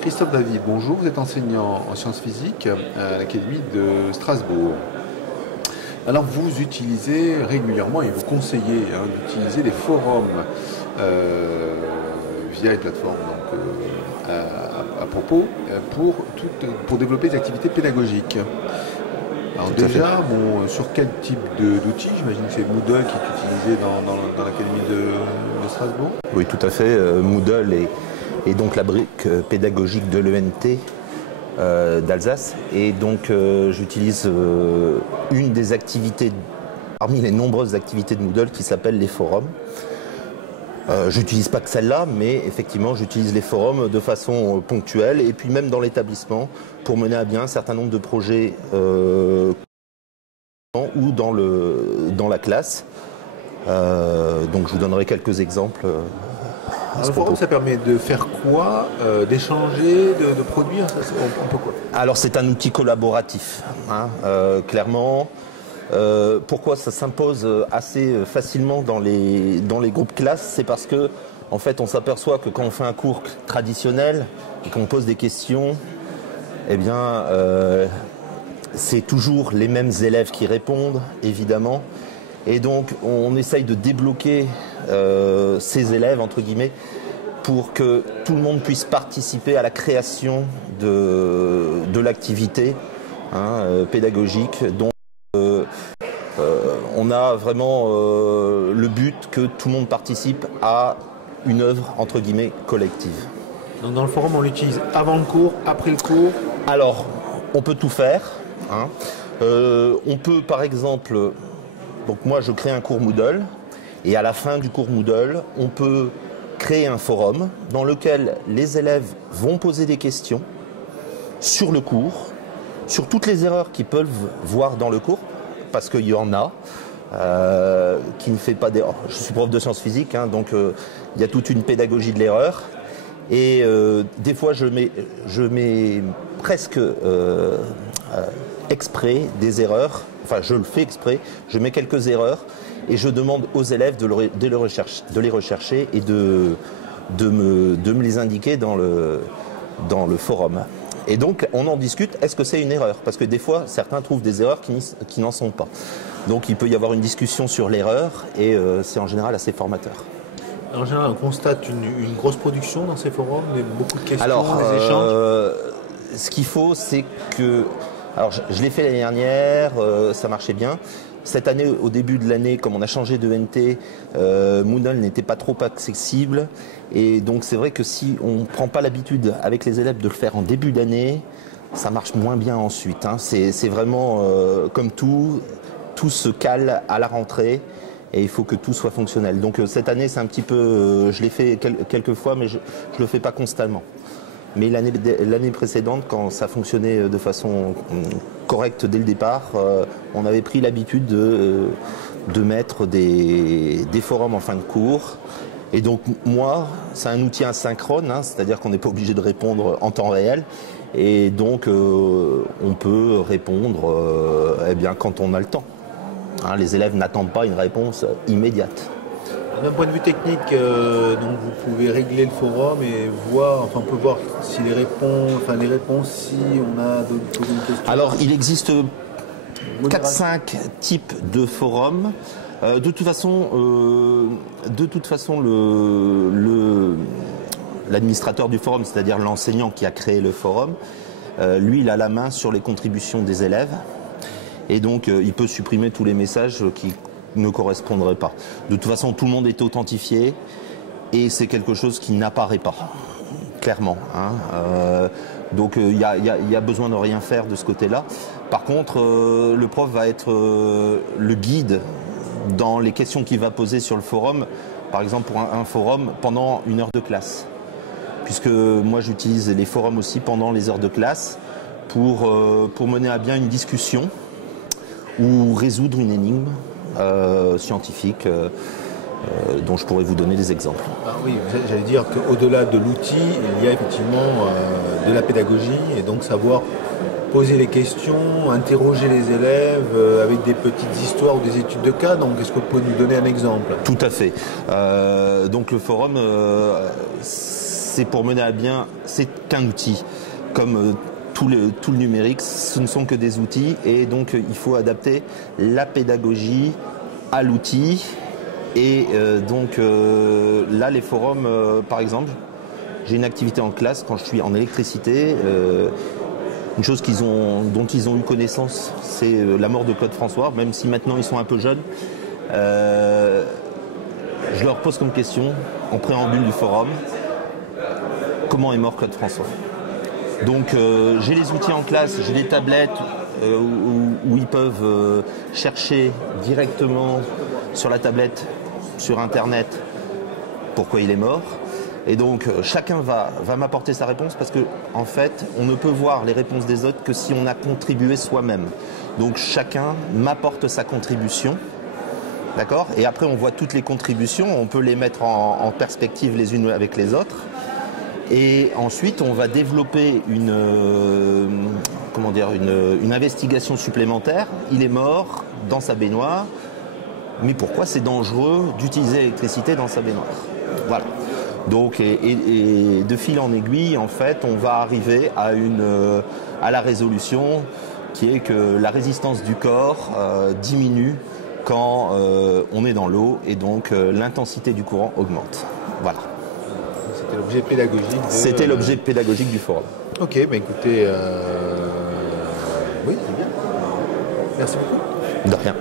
Christophe David, bonjour, vous êtes enseignant en sciences physiques à l'Académie de Strasbourg. Alors vous utilisez régulièrement et vous conseillez d'utiliser les forums via les plateformes à propos pour développer des activités pédagogiques. Alors déjà, sur quel type d'outils? J'imagine que c'est Moodle qui est utilisé dans l'Académie de Strasbourg. Oui, tout à fait. Moodle est donc la brique pédagogique de l'ENT d'Alsace. Et donc j'utilise une des activités, parmi les nombreuses activités de Moodle, qui s'appelle les forums. J'utilise pas que celle-là, mais effectivement j'utilise les forums de façon ponctuelle et puis même dans l'établissement pour mener à bien un certain nombre de projets ou dans la classe. Donc je vous donnerai quelques exemples. Alors, le forum, ça permet de faire quoi? D'échanger, de produire on peut quoi? Alors c'est un outil collaboratif, clairement. Pourquoi ça s'impose assez facilement dans les groupes classes? C'est parce que en fait on s'aperçoit que quand on fait un cours traditionnel et qu'on pose des questions, eh bien c'est toujours les mêmes élèves qui répondent, évidemment. Et donc on essaye de débloquer ces élèves, entre guillemets, pour que tout le monde puisse participer à la création de l'activité pédagogique. Donc on a vraiment le but que tout le monde participe à une œuvre, entre guillemets, collective. Donc dans le forum, on l'utilise avant le cours, après le cours? Alors, on peut tout faire. On peut, par exemple, donc moi je crée un cours Moodle, et à la fin du cours Moodle, on peut créer un forum dans lequel les élèves vont poser des questions sur le cours, sur toutes les erreurs qu'ils peuvent voir dans le cours, parce qu'il y en a qui ne fait pas d'erreur. Je suis prof de sciences physiques, donc il y a toute une pédagogie de l'erreur. Et des fois, je mets presque exprès des erreurs. Enfin, je le fais exprès. Je mets quelques erreurs et je demande aux élèves de les rechercher et de me les indiquer dans le forum. Et donc, on en discute. Est-ce que c'est une erreur? Parce que des fois, certains trouvent des erreurs qui n'en sont pas. Donc, il peut y avoir une discussion sur l'erreur et c'est en général assez formateur. En général, on constate une grosse production dans ces forums, beaucoup de questions, des échanges. Ce qu'il faut, c'est que... Alors, je l'ai fait l'année dernière, ça marchait bien. Cette année, au début de l'année, comme on a changé de NT, Moodle n'était pas trop accessible. Et donc, c'est vrai que si on ne prend pas l'habitude avec les élèves de le faire en début d'année, ça marche moins bien ensuite. C'est vraiment comme tout se cale à la rentrée. Et il faut que tout soit fonctionnel. Donc cette année, c'est un petit peu... je l'ai fait quelques fois, mais je ne le fais pas constamment. Mais l'année précédente, quand ça fonctionnait de façon correcte dès le départ, on avait pris l'habitude de mettre des forums en fin de cours. Et donc moi, c'est un outil asynchrone, c'est-à-dire qu'on n'est pas obligé de répondre en temps réel. Et donc on peut répondre quand on a le temps. Les élèves n'attendent pas une réponse immédiate. D'un point de vue technique, donc vous pouvez régler le forum et voir, on peut voir si les réponses, si on a posé une question. Alors, il existe 4-5 types de forums. De toute façon, l'administrateur du forum, c'est-à-dire l'enseignant qui a créé le forum, lui, il a la main sur les contributions des élèves. Et donc, il peut supprimer tous les messages qui ne correspondraient pas. De toute façon, tout le monde est authentifié et c'est quelque chose qui n'apparaît pas, clairement. Donc, il y a besoin de rien faire de ce côté-là. Par contre, le prof va être le guide dans les questions qu'il va poser sur le forum. Par exemple, pour un forum, pendant une heure de classe. Puisque moi, j'utilise les forums aussi pendant les heures de classe pour mener à bien une discussion ou résoudre une énigme scientifique dont je pourrais vous donner des exemples. Oui, j'allais dire qu'au-delà de l'outil, il y a effectivement de la pédagogie et donc savoir poser les questions, interroger les élèves avec des petites histoires ou des études de cas. Donc, est-ce que vous pouvez nous donner un exemple? Tout à fait. Donc, le forum, c'est pour mener à bien, c'est qu'un outil. Comme tout le numérique, ce ne sont que des outils et donc il faut adapter la pédagogie à l'outil. Et donc là, les forums, par exemple, j'ai une activité en classe quand je suis en électricité. Une chose dont ils ont eu connaissance, c'est la mort de Claude François, même si maintenant ils sont un peu jeunes. Je leur pose comme question, en préambule du forum, comment est mort Claude François? Donc j'ai les outils en classe, j'ai des tablettes où ils peuvent chercher directement sur la tablette, sur Internet, pourquoi il est mort. Et donc chacun va m'apporter sa réponse parce que en fait on ne peut voir les réponses des autres que si on a contribué soi-même. Donc chacun m'apporte sa contribution, d'accord? Et après on voit toutes les contributions, on peut les mettre en perspective les unes avec les autres. Et ensuite on va développer une investigation supplémentaire. Il est mort dans sa baignoire, mais pourquoi c'est dangereux d'utiliser l'électricité dans sa baignoire? Voilà. Donc, et de fil en aiguille, en fait, on va arriver à la résolution qui est que la résistance du corps diminue quand on est dans l'eau et donc l'intensité du courant augmente. Voilà. C'était l'objet pédagogique. C'était l'objet pédagogique du forum. Ok, bah écoutez, oui, c'est bien. Merci beaucoup. De rien.